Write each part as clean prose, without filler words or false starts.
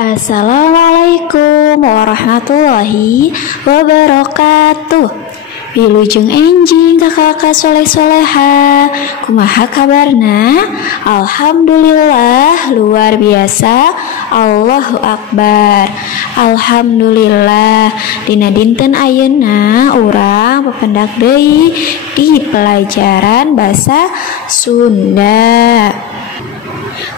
Assalamualaikum warahmatullahi wabarakatuh. Wilujeng enjing kakak-kakak soleh-soleha, kumaha kabarna? Alhamdulillah luar biasa. Allahu Akbar. Alhamdulillah. Dina dinten ayeuna urang pependak deui di pelajaran bahasa Sunda.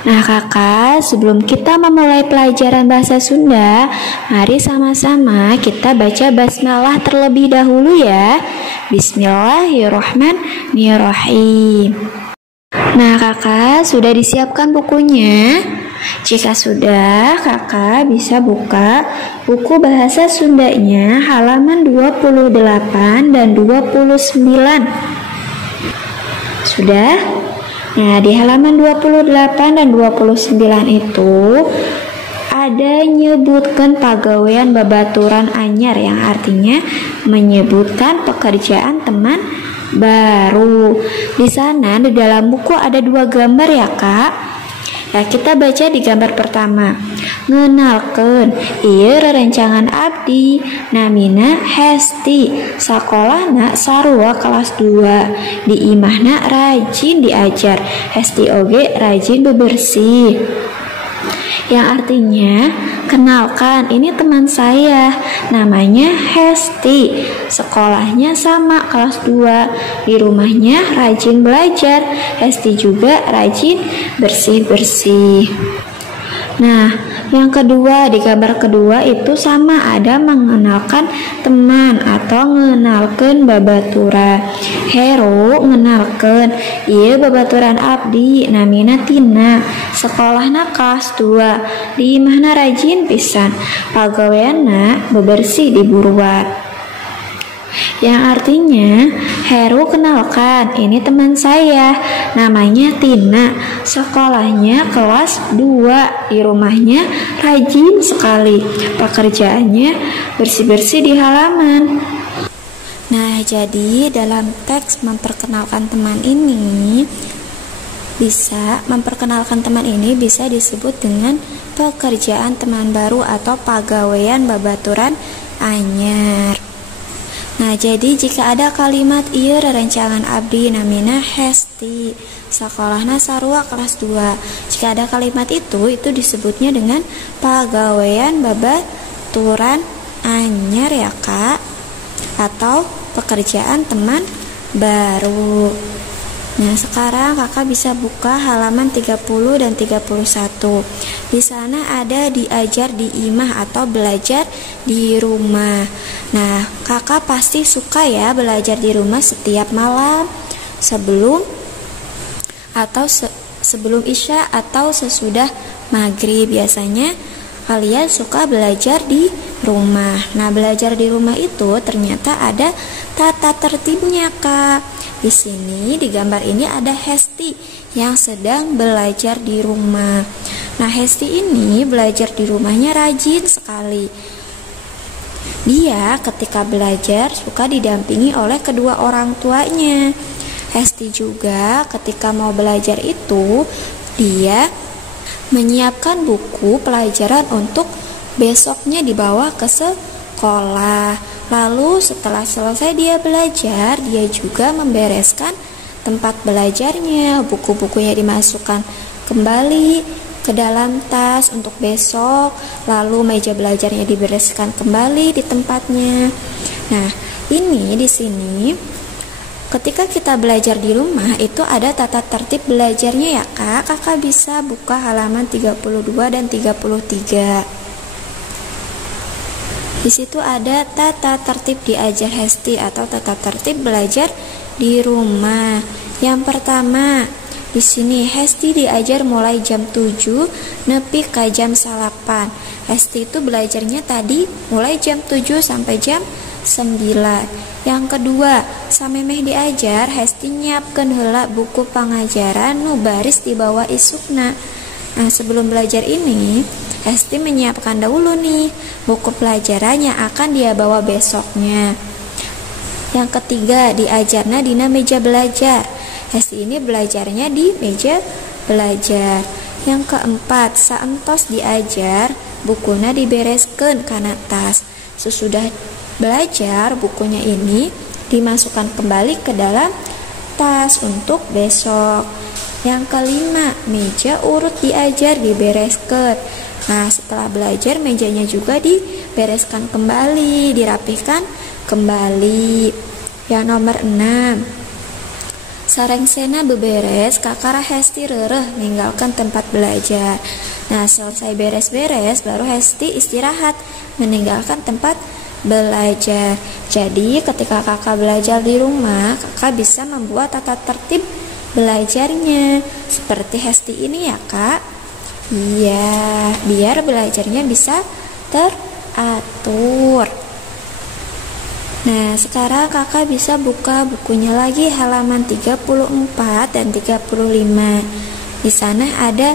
Nah kakak, sebelum kita memulai pelajaran bahasa Sunda, mari sama-sama kita baca basmalah terlebih dahulu ya. Bismillahirrohmanirrohim. Nah kakak, sudah disiapkan bukunya? Jika sudah, kakak bisa buka buku bahasa Sundanya halaman 28 dan 29. Sudah? Nah, di halaman 28 dan 29 itu ada nyebutkan pagawean babaturan anyar, yang artinya menyebutkan pekerjaan teman baru. Di sana di dalam buku ada 2 gambar ya kak. Nah, kita baca di gambar pertama. Ngenalkeun, ieu rerencangan abdi, namina Hesti, sakolahna sarua kelas 2, di imahna rajin diajar, Hesti oge rajin bebersih. Yang artinya, kenalkan ini teman saya, namanya Hesti, sekolahnya sama kelas 2, di rumahnya rajin belajar, Hesti juga rajin bersih-bersih. Nah, yang kedua, di gambar kedua itu sama, ada mengenalkan teman atau ngenalkeun babatura. Heru ngenalkeun, ieu babaturan abdi, namina Tina, sekolahna kelas 2, di imahna rajin pisan, pagaweanna bebersih di buruan. Yang artinya, Heru kenalkan, ini teman saya, namanya Tina, sekolahnya kelas 2, di rumahnya rajin sekali, pekerjaannya bersih-bersih di halaman. Nah, jadi dalam teks memperkenalkan teman ini bisa disebut dengan pekerjaan teman baru atau pagawean babaturan anyar. Nah, jadi jika ada kalimat ieu rerencangan abdi, namina Hesti, sakolahna sarua kelas 2. Jika ada kalimat itu disebutnya dengan pagawean babaturan anyar ya kak, atau pekerjaan teman baru. Nah, sekarang kakak bisa buka halaman 30 dan 31. Di sana ada diajar di imah atau belajar di rumah. Nah, kakak pasti suka ya belajar di rumah setiap malam sebelum isya atau sesudah maghrib. Biasanya kalian suka belajar di rumah. Nah, belajar di rumah itu ternyata ada tata tertibnya kak. Di sini di gambar ini ada Hesti yang sedang belajar di rumah. Nah, Hesti ini belajar di rumahnya rajin sekali. Dia ketika belajar suka didampingi oleh kedua orang tuanya. Hesti juga ketika mau belajar itu dia menyiapkan buku pelajaran untuk besoknya dibawa ke sekolah. Lalu setelah selesai dia belajar, dia juga membereskan tempat belajarnya, buku-bukunya dimasukkan kembali ke dalam tas untuk besok, lalu meja belajarnya dibereskan kembali di tempatnya. Nah, ini di sini ketika kita belajar di rumah itu ada tata tertib belajarnya ya kak. Kakak bisa buka halaman 32 dan 33. Di situ ada tata tertib diajar Hesti atau tata tertib belajar di rumah. Yang pertama, di sini Hesti diajar mulai jam 7 nepi ka jam 8. Hesti itu belajarnya tadi mulai jam 7 sampai jam 9. Yang kedua, samemeh diajar Hesti nyiapkeun heula buku pangajaran nu baris di bawah isukna. Nah, sebelum belajar ini Hesti menyiapkan dahulu nih buku pelajaran yang akan dia bawa besoknya. Yang ketiga, diajarna dina meja belajar. Hesti ini belajarnya di meja belajar. Yang keempat, saentos diajar, bukuna dibereskeun kana tas. Sesudah belajar, bukunya ini dimasukkan kembali ke dalam tas untuk besok. Yang kelima, meja urut diajar, dibereskeun. Nah, setelah belajar mejanya juga dibereskan kembali, dirapihkan kembali. Yang nomor 6, sarengsena beberes kakara Hesti reureuh ninggalkan tempat belajar. Nah, selesai beres-beres baru Hesti istirahat meninggalkan tempat belajar. Jadi ketika kakak belajar di rumah, kakak bisa membuat tata tertib belajarnya seperti Hesti ini ya kak. Iya, biar belajarnya bisa teratur. Nah, sekarang kakak bisa buka bukunya lagi halaman 34 dan 35. Di sana ada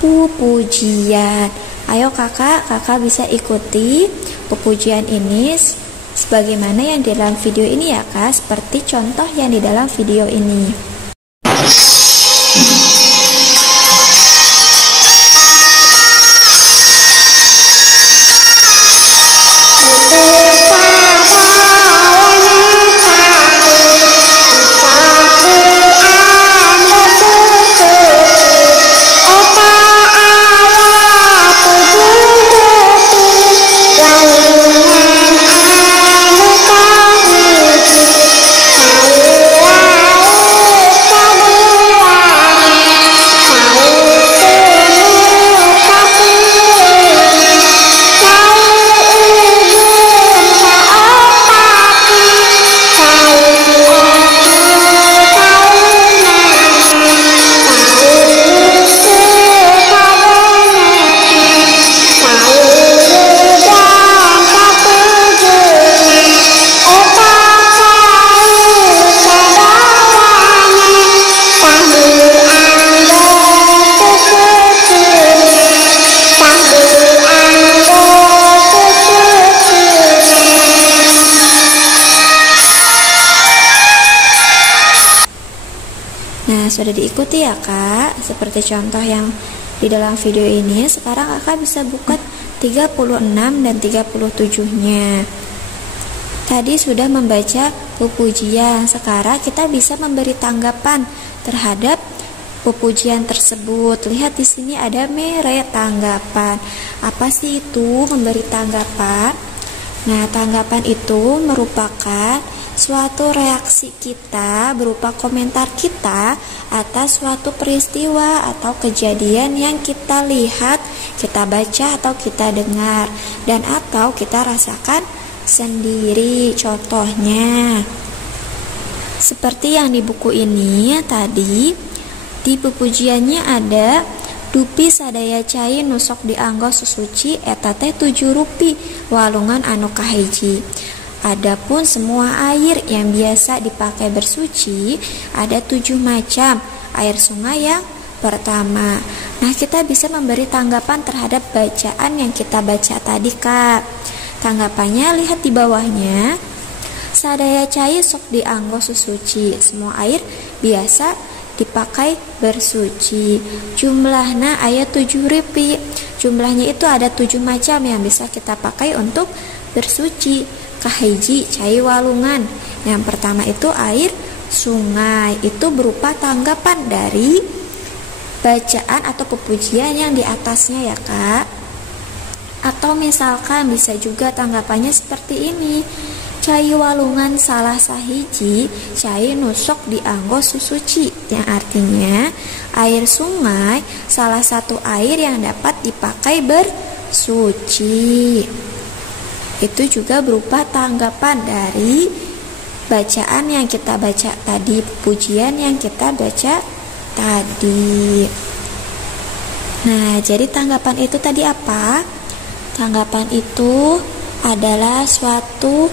pupujian. Ayo kakak bisa ikuti pupujian ini sebagaimana yang di dalam video ini ya kak, seperti contoh yang di dalam video ini. Nah, sudah diikuti ya kak, seperti contoh yang di dalam video ini. Sekarang kakak bisa buka 36 dan 37-nya. Tadi sudah membaca pupujian, sekarang kita bisa memberi tanggapan terhadap pupujian tersebut. Lihat di sini ada mere tanggapan. Apa sih itu memberi tanggapan? Nah, tanggapan itu merupakan suatu reaksi kita berupa komentar kita atas suatu peristiwa atau kejadian yang kita lihat, kita baca atau kita dengar dan atau kita rasakan sendiri. Contohnya seperti yang di buku ini tadi, di pupujiannya ada dupi sadaya cai nusok dianggo susuci eta teh 7 rupi walungan anu kahiji. Adapun semua air yang biasa dipakai bersuci ada 7 macam. Air sungai yang pertama. Nah, kita bisa memberi tanggapan terhadap bacaan yang kita baca tadi kak. Tanggapannya lihat di bawahnya. Sadaya cai sok dianggo susuci. Semua air biasa dipakai bersuci. Jumlahnya ayat 7 rupi. Jumlahnya itu ada 7 macam yang bisa kita pakai untuk bersuci. Kahiji cai walungan. Yang pertama itu air sungai. Itu berupa tanggapan dari bacaan atau pupujian yang di atasnya ya kak. Atau misalkan bisa juga tanggapannya seperti ini. Cai walungan salah sahiji cai nusok dianggo susuci, yang artinya air sungai salah satu air yang dapat dipakai bersuci. Itu juga berupa tanggapan dari bacaan yang kita baca tadi, pujian yang kita baca tadi. Nah, jadi tanggapan itu tadi apa? Tanggapan itu adalah suatu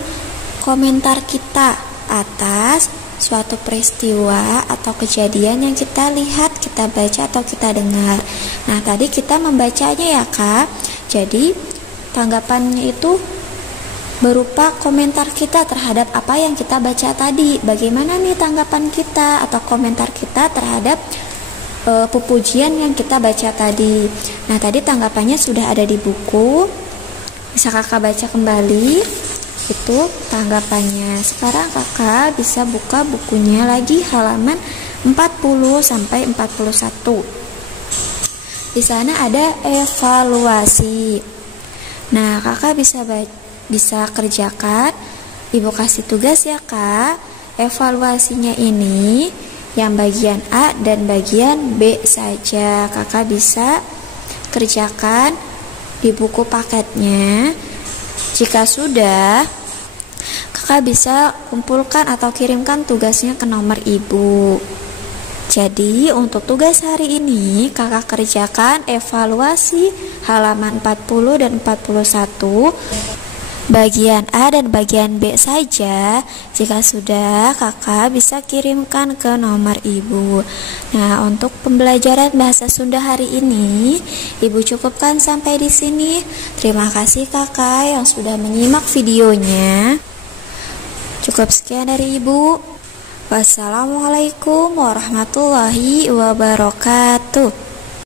komentar kita atas suatu peristiwa atau kejadian yang kita lihat, kita baca atau kita dengar. Nah, tadi kita membacanya ya kak. Jadi tanggapannya itu berupa komentar kita terhadap apa yang kita baca tadi. Bagaimana nih tanggapan kita atau komentar kita terhadap pujian yang kita baca tadi. Nah, tadi tanggapannya sudah ada di buku. Bisa kakak baca kembali. Itu tanggapannya. Sekarang kakak bisa buka bukunya lagi halaman 40 sampai 41. Di sana ada evaluasi. Nah, kakak bisa kerjakan. Ibu kasih tugas ya, Kak. Evaluasinya ini yang bagian A dan bagian B saja. Kakak bisa kerjakan di buku paketnya. Jika sudah, kakak bisa kumpulkan atau kirimkan tugasnya ke nomor ibu. Jadi untuk tugas hari ini kakak kerjakan evaluasi halaman 40 dan 41 bagian A dan bagian B saja. Jika sudah, kakak bisa kirimkan ke nomor ibu. Nah, untuk pembelajaran bahasa Sunda hari ini, ibu cukupkan sampai di sini. Terima kasih kakak yang sudah menyimak videonya. Cukup sekian dari ibu. Wassalamualaikum warahmatullahi wabarakatuh.